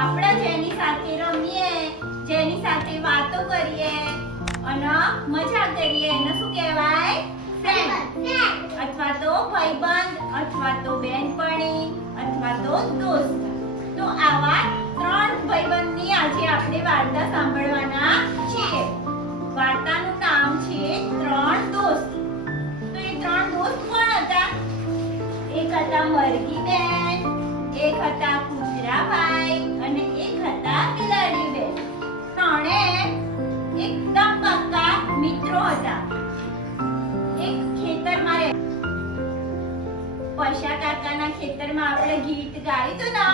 આપણે જેની સાથે રમીએ, જેની સાથે વાતો કરીએ અને મજા કરીએ, એને શું કહેવાય? ફ્રેન્ડ અથવા તો ભાઈબંધ, અથવા તો બહેનપણી અથવા તો દોસ્ત. તો આવા ત્રણ ભાઈબંધની આજે આપણે વાર્તા સાંભળવાના છીએ. આપણે ગીત ગાયું ને?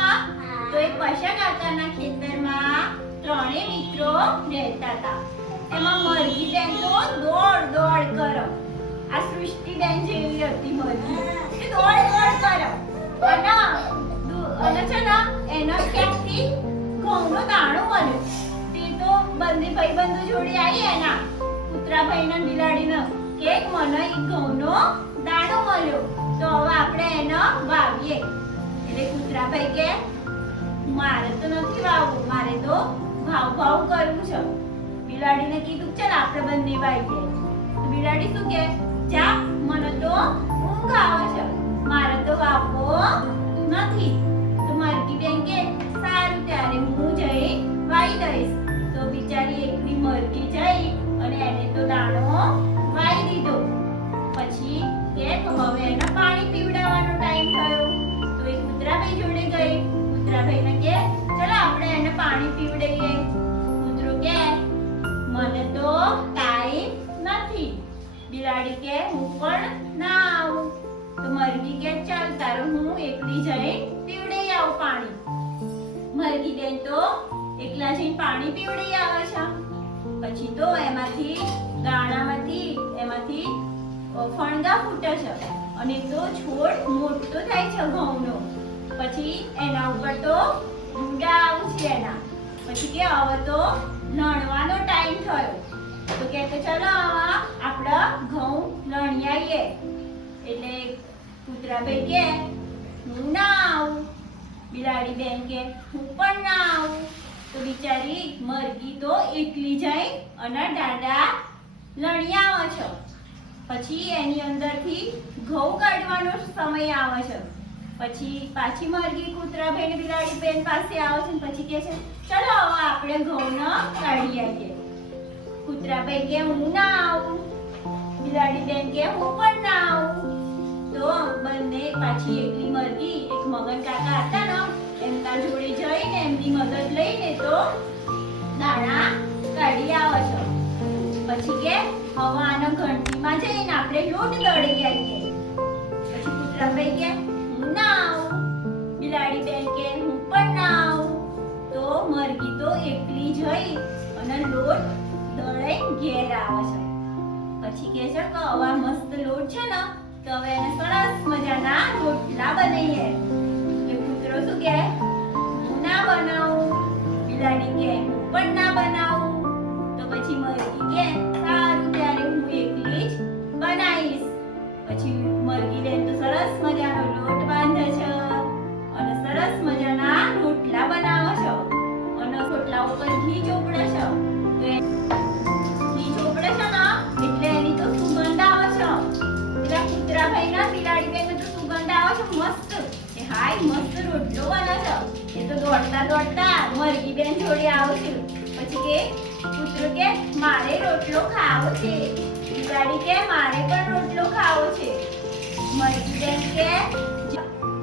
તો એ પશા કાકાના ખેતરમાં ત્રણે મિત્રો રહેતા હતા. એમાં મરઘી બેન તો દોડ દોડ કરો. આ સૃષ્ટિબેન જેવી હતી મરઘી. એ દોડ દોડ કરો. અને અને છે ને એનો ક્યાંકથી ઘઉંનો દાણો મળ્યો તે તો બંને ભાઈબંધો જોડી આવી એના. કૂતરા ભાઈના બિલાડીને. કે મને ઘઉંનો દાણો મળ્યો. તો હવે આપણે એનો વાવીએ. એટલે કૂતરાભાઈ કે, મારે તો નથી વાવવું, મારે તો ભાવ ભાવ કરવું છે. બિલાડીને કીધું, ચાલ આપણે બંને ભાઈ તો બિલાડી શું કે, જા, મને તો ઊંઘ આવે છે. મારે તો વાવવો નથી. કૂતરાભાઈ જોડે ગઈ. કૂતરાભાઈને કે, ચલો આપણે એને પાણી પીવડાવીએ કૂતરો કે, મને તો ટાઈમ નથી. બિલાડી કે, હું પણ ના આવું. તો મરઘી કે, ચાલ તારો હું એકલી જઈ પીવડાવી આવું પાણી. મરઘી બેન તો એકલા જઈને પાણી પીવડાઈ આવે છે. પછી તો એમાંથી દાણામાંથી એમાંથી ફણગા ફૂટે છે. અને તો છોડ મોટો થાય છે ઘઉંનો. પછી એના ઉપર તો ભૂંડા આવું એના. પછી કે હવે તો લણવાનો ટાઈમ થયો. તો કે કે ચલો હવે આપણે ઘઉં લણી આવીએ એટલે કૂતરાભાઈ કે, હું ના આવું. બિલાડી બેન કે, હું પણ ના આવું. તો બિચારી મરઘી તો એકલી જાય અને દાદા લણી આવે છે. પછી એની અંદરથી ઘઉં કાઢવાનો સમય આવે છે. પછી પાછી મરઘી કૂતરા બેન બિલાડી બેન પાસે આવો છે પછી કહે છે, ચલો હવે આપણે ઘઉં કાઢી આવીએ. કૂતરાભાઈ કે, હું ના આવું. બિલાડી બેન કે, હું પણ ના આવું. તો બંને પાછી એકલી મરઘી, એક મગન કાકા હતા ને, એમના જોડે જઈને એમની મદદ લઈને તો દાણા કાઢી આવે છે. પછી કે હવે આનો ઘંટીમાં જઈને આપણે લોટ દળી આવીએ. પછી કૂતરાભાઈ કે જઈ અને લોટ દળાઈ ઘેર આવે છે. પછી કે છે કે હવે મસ્ત લોટ છે ને, તો હવે એને સરસ મજાના રોટલા બનાવીએ. કે કૂતરો શું કહે? હું ના બનાવું. બિલાડી કે પણ ના બનાવું. તો દોડતા દોડતા મરઘી બેન જોડે આવશું. પછી કે કૂતરો કે, મારે રોટલો ખાવો છે. બિલાડી કે, મારે પણ રોટલો ખાવો છે. મરઘી બેન કે,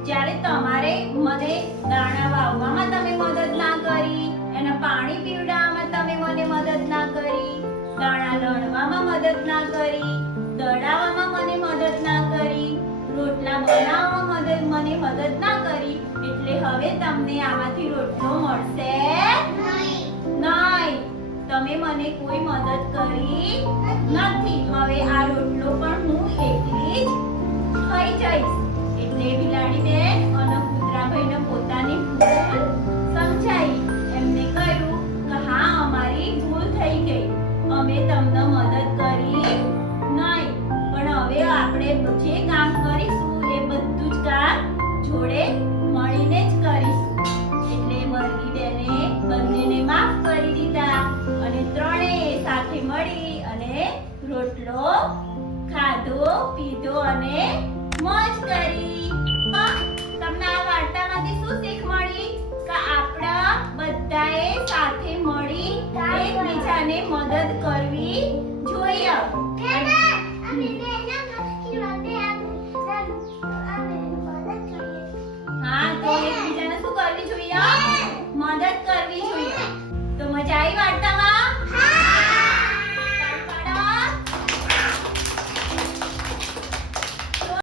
જ્યારે તમારે મને દાણા વાવવામાં તમે મદદ ના કરી, એને પાણી પીવડાવવામાં તમે મને મદદ ના કરી, દાણા લણવામાં મદદ ના કરી દડાવવામાં મને મદદ ના કરી, રોટલા બનાવવામાં મદદ, મને મદદ ના કરી એટલે હવે તમને આમાંથી રોટલો મળશે? નહીં. તમે મને કોઈ મદદ કરી નથી. હવે આ રોટલો પણ હું એકલી જ ખાઈ જઈશ. એટલે બિલાડી બેન અને કૂતરાભાઈને પોતાની ભૂલ સમજાઈ. એમને કહ્યું કે હા અમારી ભૂલ થઈ ગઈ. અમે તમને મદદ કરી નહીં. પણ હવે આપણે જે કામ રોટલો ખાધો પીધો અને મોજ કરી. હા, તમને આ વાર્તામાંથી શું શીખ મળી? કે આપણા બધાએ સાથે મળી એકબીજાને મદદ કરવી જોઈએ. હા તો એકબીજાને શું કરવી જોઈએ? મદદ કરવી જોઈએ. તો મજા આવી વાર્તામાં